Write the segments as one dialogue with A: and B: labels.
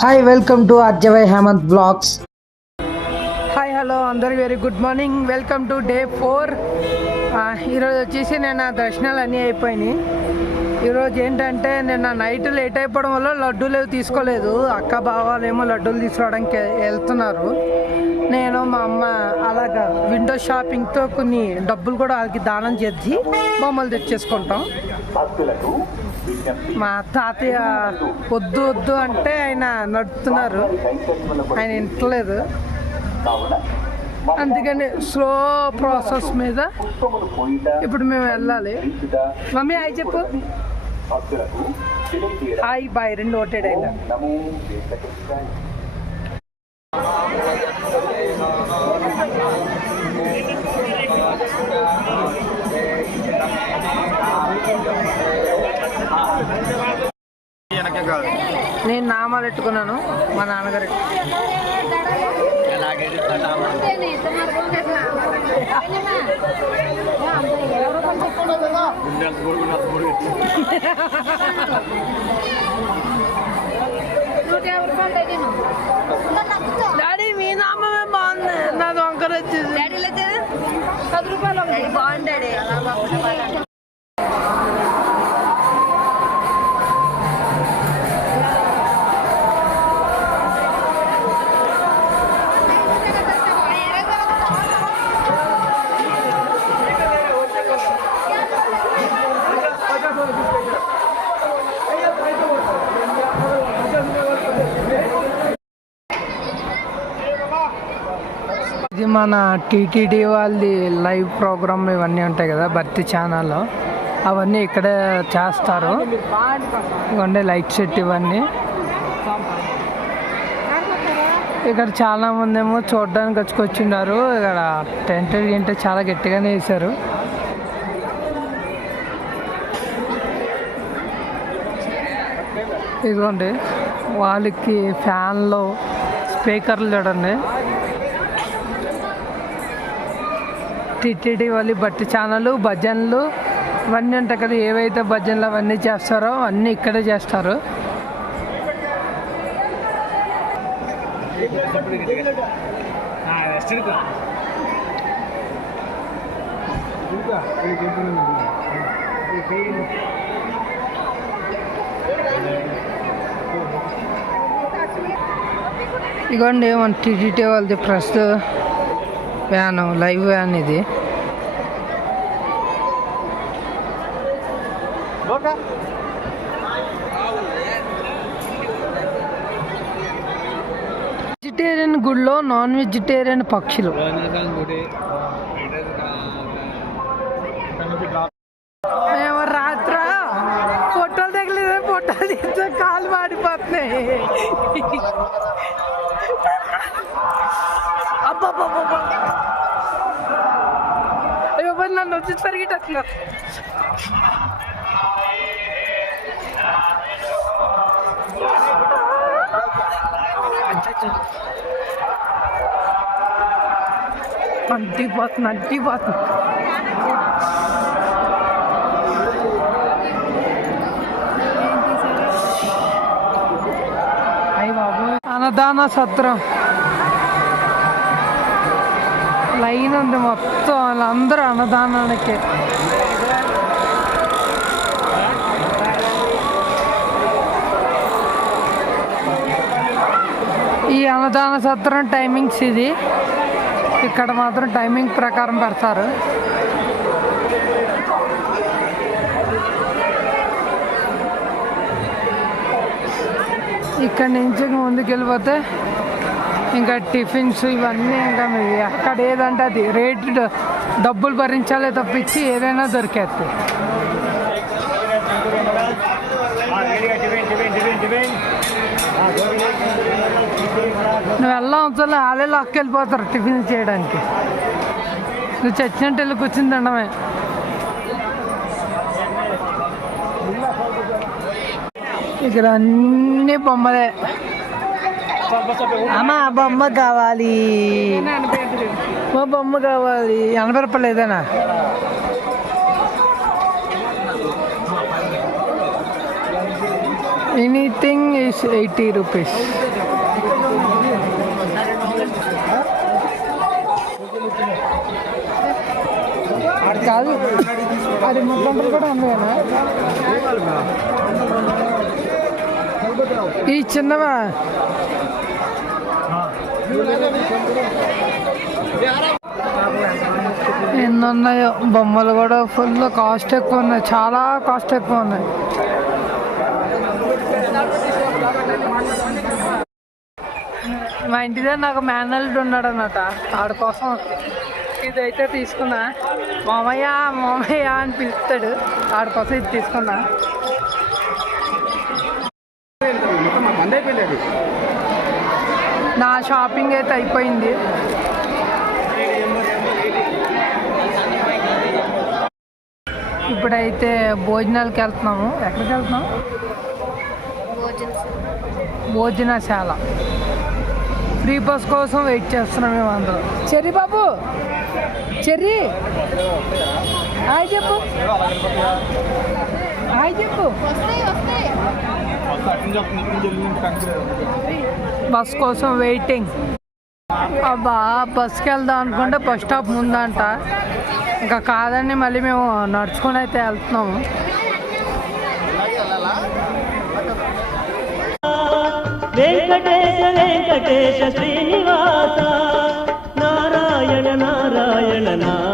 A: Hi welcome to అర్జవై Hemanth blogs
B: hi hello అందరికి very good morning welcome to day four ఈరోజు వచ్చేసి నేను నా దర్శనాలు అన్నీ అయిపోయినాయి. ఈరోజు ఏంటంటే నిన్న నైట్ లేట్ అయిపోవడం వల్ల లడ్డూలు ఏవి తీసుకోలేదు. అక్క బావాలేమో లడ్డూలు తీసుకోవడానికి వెళ్తున్నారు. నేను మా అమ్మ అలాగా విండో షాపింగ్తో కొన్ని డబ్బులు కూడా వాళ్ళకి దానం చేసి బొమ్మలు తెచ్చేసుకుంటాం. మా తాతయ్య వద్దు వద్దు అంటే ఆయన నడుపుతున్నారు. ఆయన వింటలేదు అందుకని స్లో ప్రాసెస్ మీద ఇప్పుడు మేము వెళ్ళాలి. మమ్మీ హాయ్ చెప్పు. హాయ్ బాయ్ రెండు ఓటేడ్ అయినా. నేను నామాలు పెట్టుకున్నాను మా నాన్నగారు డాడీ మీ నామమే బాగుంది. నా వంకర వచ్చేసి పది రూపాయలు బాగుండాడు మన టీటీడీ వాళ్ళది లైవ్ ప్రోగ్రామ్ ఇవన్నీ ఉంటాయి కదా భర్తీ ఛానల్లో అవన్నీ ఇక్కడే చేస్తారు. ఇవన్నీ లైట్ సెట్ ఇవన్నీ ఇక్కడ చాలా మంది ఏమో చూడడానికి వచ్చుకొచ్చిండారు. ఇక్కడ టెంట్ గింటే చాలా గట్టిగానే వేశారు. ఇదిగోండి వాళ్ళకి ఫ్యాన్లు స్పీకర్లు చూడండి. టిటిడి వాళ్ళు బట్టి ఛానళ్ళు భజనలు ఇవన్నీ ఉంటాయి కదా ఏవైతే భజనలు అవన్నీ చేస్తారో అన్నీ ఇక్కడే చేస్తారు. ఇగోండి మన టీటీటీ వాళ్ళది ప్రస్తుతం. వ్యాన్ లైవ్ వ్యాన్ ఇది. వెజిటేరియన్ గుడిలో నాన్ వెజిటేరియన్ పక్షులు. మేము రాత్ర ఫోటోలు తగలేదు ఫోటోలు తీస్తే కాలు మాడిపోతున్నాయి. అబ్బబ్బబ్బబ్బా. అయ్యో మరి నన్ను వచ్చి పరిగెట్టేస్తున్నారు అంటిపోతుంది అంటిపోతుంది అయ్యి బాబు అన్నదాన సత్రం లైన్ ఉంది మొత్తం వాళ్ళందరూ అన్నదానానికి ఈ అన్నదాన సత్రం టైమింగ్స్ ఇది ఇక్కడ మాత్రం టైమింగ్ ప్రకారం పెడతారు ఇక్కడ నుంచి ముందుకు వెళ్ళిపోతే ఇంకా టిఫిన్స్ ఇవన్నీ ఇంకా మీవి అక్కడ ఏదంటే అది రేట్ డబ్బులు భరించాలే తప్పించి ఏదైనా దొరికేస్తుంది నువ్వు ఎలా అవసరం వాళ్ళే లాక్కెళ్ళిపోతారు టిఫిన్ చేయడానికి. నువ్వు చచ్చినట్టు వెళ్ళి కూర్చుని తినడమే. ఇక్కడ అన్ని బొమ్మలే. అమ్మ ఆ బొమ్మ కావాలి మా బొమ్మ కావాలి ఎనభై రూపాయలు ఏదైనా ఎనీథింగ్ ఈస్ ఎయిటీ రూపీస్ కాదు అది మొత్తం కూడా ఉందేనా ఈ చిన్నవా? ఎన్ని ఉన్నాయో బొమ్మలు కూడా ఫుల్ కాస్ట్ ఎక్కువ ఉన్నాయి. చాలా కాస్ట్ ఎక్కువ ఉన్నాయి. మా ఇంటి దగ్గర నాకు మేనల్డ్ ఉన్నాడు అన్నమాట ఆడ కోసం ఇదైతే తీసుకున్నా. మామయ్య మామయ్య అని పిలుస్తాడు. ఆడ కోసం ఇది తీసుకున్నా. నా షాపింగ్ అయితే అయిపోయింది. ఇప్పుడైతే భోజనాలకి వెళ్తున్నాము. ఎక్కడికి వెళ్తున్నాము భోజనశాల. ఫ్రీ బస్ కోసం వెయిట్ చేస్తున్నాం మేము అందరం. చెర్రీ బాబు! చెర్రీ! హాయ్ చెప్పు. హాయ్ చెప్పు. బస్ కోసం వెయిటింగ్. అబ్బా బస్కి వెళ్దాం అనుకుంటే బస్ స్టాప్ ముందంట. ఇంకా కాదండి మళ్ళీ మేము నడుచుకొని అయితే వెళ్తున్నాము.
C: వెంకటేశ వెంకటేశ శ్రీనివాస. నారాయణ నారాయణ నారాయణ.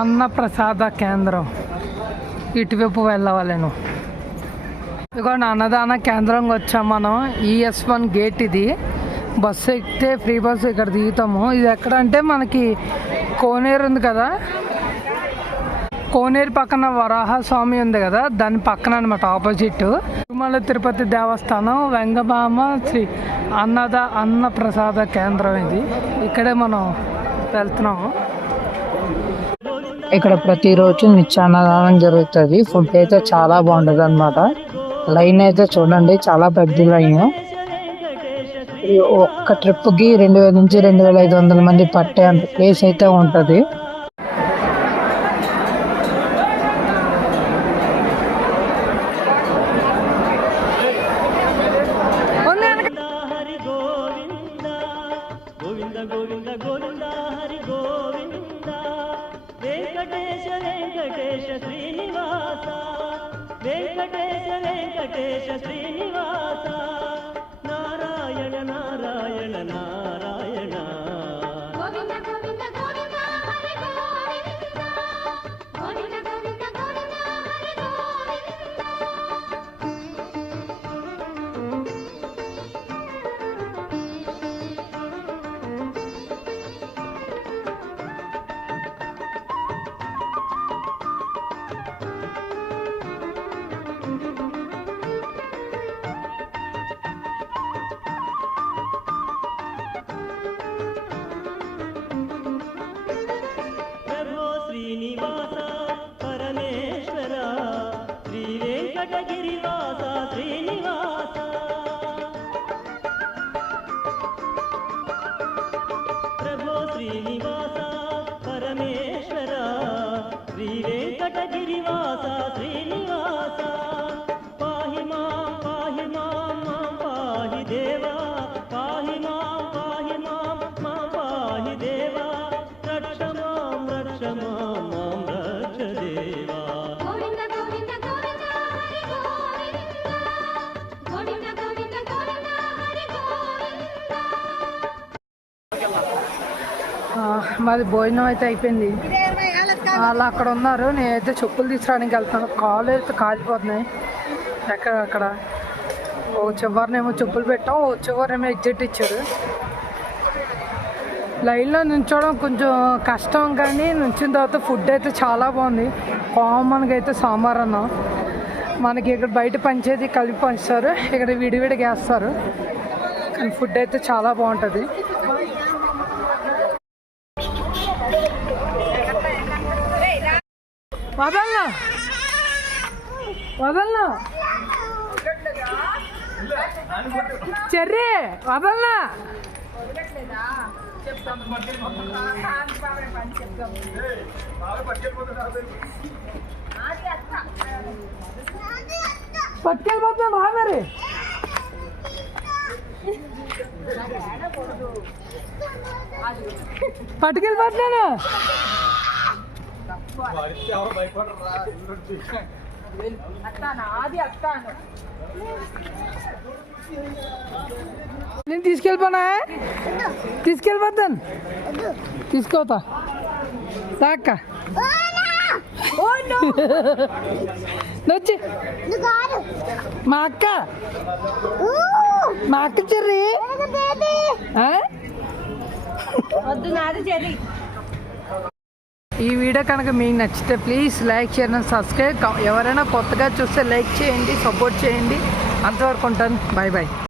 B: అన్నప్రసాద కేంద్రం. ఇటువైపు వెళ్ళవాలను. ఇదిగోండి అన్నదాన కేంద్రంకి వచ్చాం మనం. ఈఎస్ వన్ గేట్ ఇది. బస్సు ఎక్కితే ఫ్రీ బస్సు ఇక్కడ దిగుతాము. ఇది ఎక్కడ అంటే మనకి కోనేరు ఉంది కదా. కోనేరు పక్కన వరాహ స్వామి ఉంది కదా. దాని పక్కన అనమాట ఆపోజిట్ తిరుమల తిరుపతి దేవస్థానం వెంగబామ శ్రీ అన్నద అన్నప్రసాద కేంద్రం ఇది. ఇక్కడే మనం వెళ్తున్నాము. ఇక్కడ ప్రతిరోజు నిత్యాన్నదానం జరుగుతుంది. ఫుడ్ అయితే చాలా బాగుంటుంది అనమాట లైన్ అయితే చూడండి చాలా పెద్ద లైన్. ఒక్క ట్రిప్కి రెండు వేల నుంచి రెండు వేల ఐదు వందల మంది పట్టే అంత ప్లేస్ అయితే ఉంటది.
C: వెంకటేశ వెంకటేశ శ్రీనివాస
B: మాది భోజనం అయితే అయిపోయింది. వాళ్ళు అక్కడ ఉన్నారు. నేనైతే చెప్పులు తీసుకురావడానికి వెళ్తాను కాళ్ళు అయితే కాలిపోతున్నాయి. ఎక్కడ అక్కడ? ఓ చివరినేమో చెప్పులు పెట్టాం. ఓ చివరినేమో ఎగ్జిట్ ఇచ్చారు. లైన్లో నుంచోవడం కొంచెం కష్టం కానీ నుంచిన తర్వాత ఫుడ్ అయితే చాలా బాగుంది. కామన్గా అయితే సాంబార్ అన్నం. మనకి ఇక్కడ బయట పంచేది కలిపి పంచుతారు. ఇక్కడ విడివిడిగా వేస్తారు. కానీ ఫుడ్ అయితే చాలా బాగుంటుంది. వదలను. వదలను. చెర్రీ వదలను. పట్టుకెళ్ళిపోతున్నాను రా మరి. పట్టుకెళ్ళిపోతున్నాను. నేను తీసుకెళ్ళిపోనా తీసుకెళ్ళిపోతాను తీసుకోతా తాక్క నొచ్చి మా అక్క మా అక్క చెర్రి ఆ? ఈ వీడియో కనుక మీకు నచ్చితే please like share and subscribe. ఎవరైనా కొత్తగా చూస్తే లైక్ చేయండి సపోర్ట్ చేయండి. అంతవరకు ఉంటాను. Bye bye